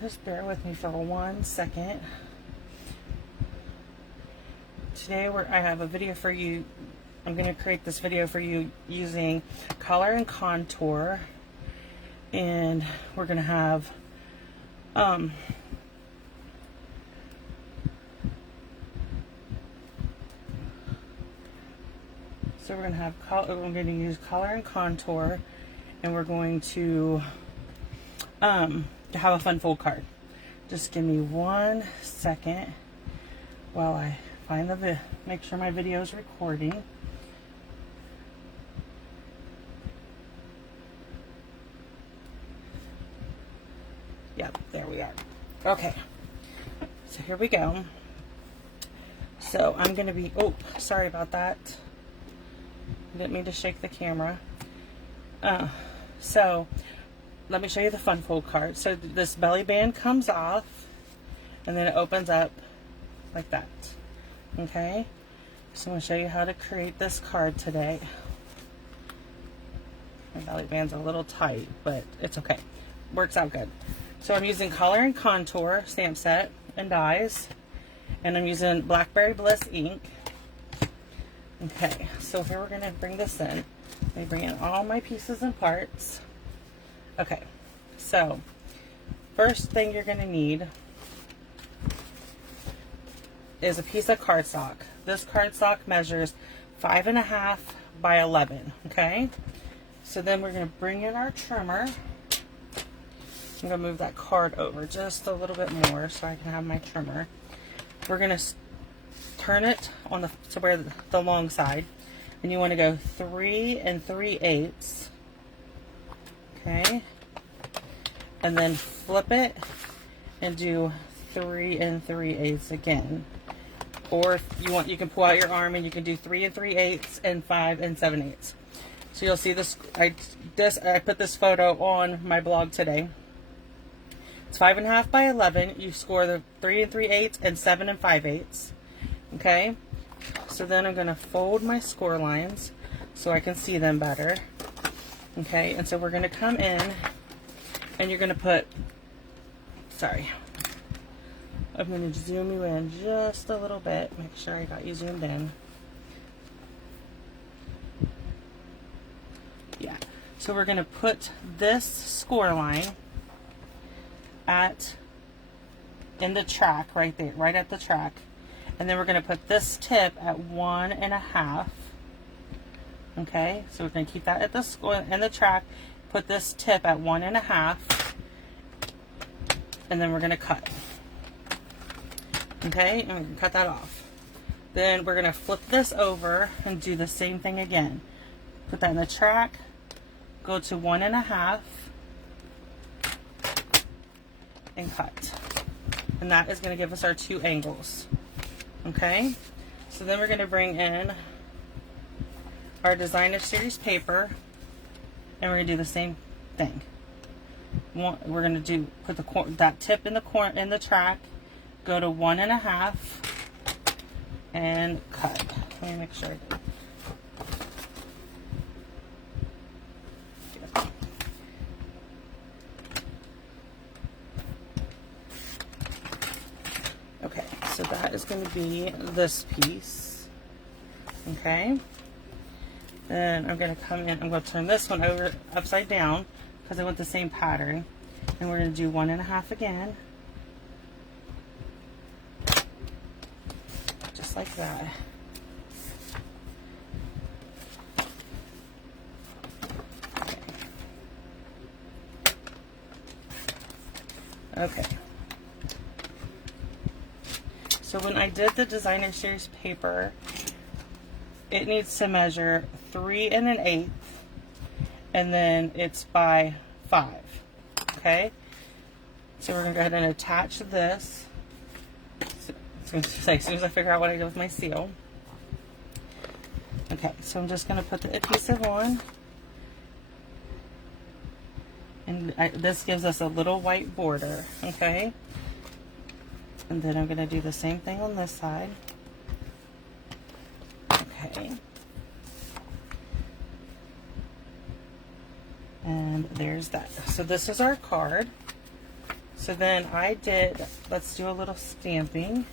just bear with me for 1 second. Today I have a video for you. I'm going to create this video for you using color and contour, and we're going to have so we're going to use color and contour, and we're going to have a fun fold card. Just give me 1 second while I find make sure my video is recording. Yep, there we are. Okay, so here we go. So I'm going to be, oh, sorry about that. Didn't mean to shake the camera. So let me show you the fun fold card. So this belly band comes off, and then it opens up like that. Okay, so I'm going to show you how to create this card today. My belly band's a little tight, but it's okay. Works out good. So I'm using color and contour stamp set and dies, and I'm using Blackberry Bliss ink. Okay, so here we're going to bring this in. Let me bring in all my pieces and parts. Okay, so first thing you're going to need is a piece of cardstock. This cardstock measures 5.5 by 11. Okay, so then we're going to bring in our trimmer. I'm going to move that card over just a little bit more so I can have my trimmer. We're going to turn it on to where the long side, and you want to go 3 3/8. Okay, and then flip it and do 3 3/8 again. Or if you want, you can pull out your arm and you can do 3 3/8 and 5 7/8. So you'll see this. I put this photo on my blog today. It's 5.5 by 11. You score the 3 3/8 and 7 5/8. Okay, so then I'm going to fold my score lines so I can see them better. Okay, and so we're going to come in, and you're going to put, sorry, I'm going to zoom you in just a little bit, make sure I got you zoomed in. Yeah, so we're going to put this score line in the track right there, right at the track. And then we're going to put this tip at 1.5. Okay, so we're going to keep that at the score in the track. Put this tip at 1.5, and then we're going to cut. Okay, and we're going to cut that off. Then we're going to flip this over and do the same thing again. Put that in the track. Go to 1.5 and cut. And that is going to give us our 2 angles. Okay, so then we're going to bring in our designer series paper, and we're going to do the same thing. We're going to put that tip in the track, go to 1.5 and cut. Let me make sure I do. Okay, so that is going to be this piece. Okay, then I'm going to come in, I'm going to turn this one over upside down because I want the same pattern, and we're going to do 1.5 again, just like that. Okay. So when I did the designer series paper, it needs to measure 3 1/8, and then it's by 5. Okay, so we're gonna go ahead and attach this. So it's going to say as soon as I figure out what I do with my seal. Okay, so I'm just gonna put the adhesive on, and this gives us a little white border. Okay. And then I'm going to do the same thing on this side. Okay. And there's that. So this is our card. So then I did, let's do a little stamping.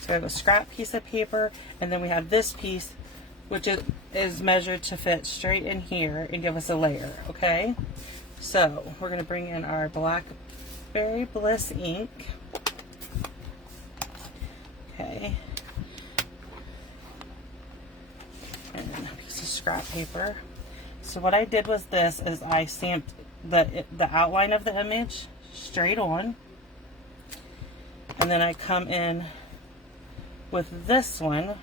So I have a scrap piece of paper, and then we have this piece, which is measured to fit straight in here and give us a layer, okay? So we're gonna bring in our Blackberry Bliss ink. Okay. And then a piece of scrap paper. So what I did was this, is I stamped the outline of the image straight on. And then I come in with this one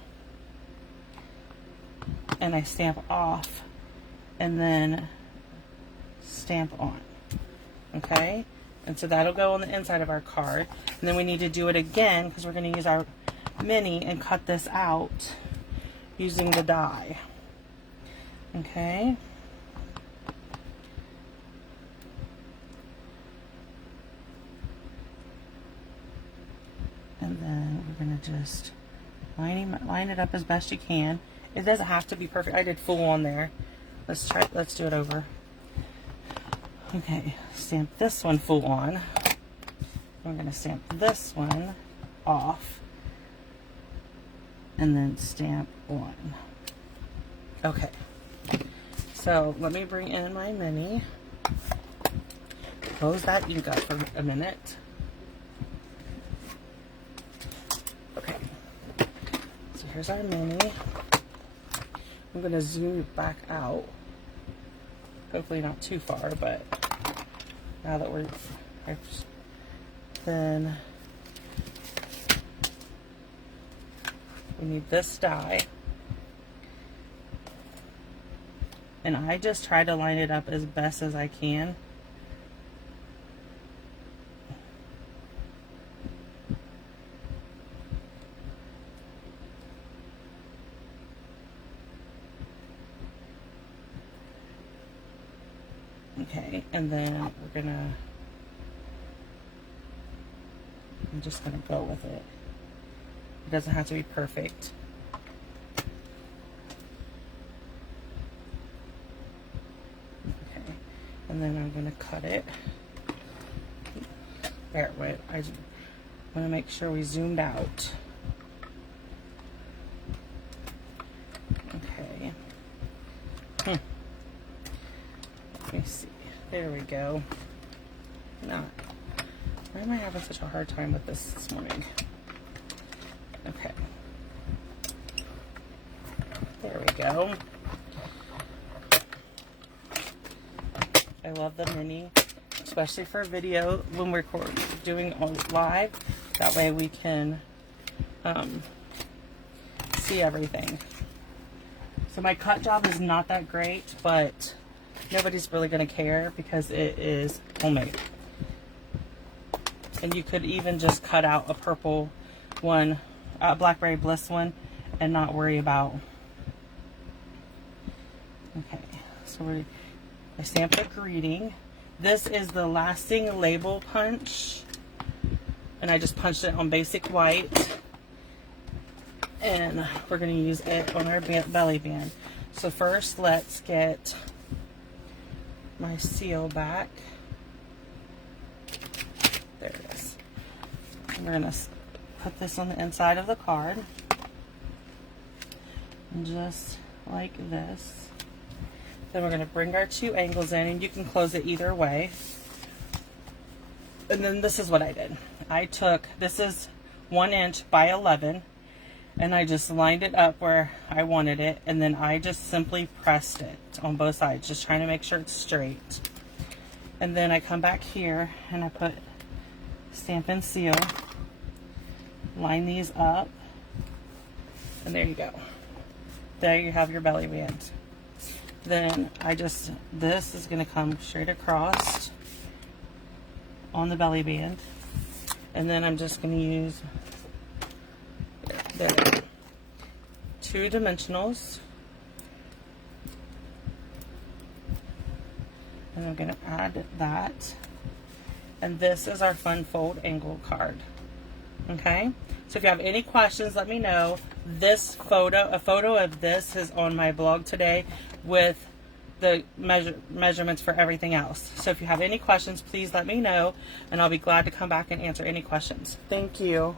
and I stamp off and then stamp on. Okay? And so that'll go on the inside of our card. And then we need to do it again because we're going to use our mini and cut this out using the die. Okay? And then we're going to just line it up as best you can. It doesn't have to be perfect. I did full on there. Let's do it over. Okay, stamp this one full on. We're going to stamp this one off and then stamp on. Okay, so let me bring in my mini. Close that ink up for a minute. Okay, so here's our mini. I'm going to zoom it back out. Hopefully not too far, but now that then we need this die. And I just try to line it up as best as I can. Okay, and then I'm just gonna go with it. It doesn't have to be perfect. Okay, and then I'm gonna cut it. There, wait, I want to make sure we zoomed out. Okay. Let me see. There we go. Why am I having such a hard time with this morning? Okay. There we go. I love the mini, especially for video when we're doing on live. That way we can see everything. So my cut job is not that great, but nobody's really going to care because it is homemade. And you could even just cut out a purple one, Blackberry Bliss one, and not worry about. Okay, so I stamped a greeting. This is the lasting label punch, and I just punched it on basic white, and we're going to use it on our belly band. So first, let's get my seal back. There it is. And we're going to put this on the inside of the card, and just like this. Then we're going to bring our two angles in, and you can close it either way. And then this is what I did. I took, this is 1 inch by 11, and I just lined it up where I wanted it, and then I just simply pressed it on both sides, just trying to make sure it's straight. And then I come back here and I put stamp and seal, line these up, and there you go. There you have your belly band. Then this is going to come straight across on the belly band, and then I'm just going to use the 2 dimensionals, and I'm going to add that. And this is our fun fold angle card. Okay, so if you have any questions, let me know. A photo of this is on my blog today with the measurements for everything else. So if you have any questions, please let me know, and I'll be glad to come back and answer any questions. Thank you.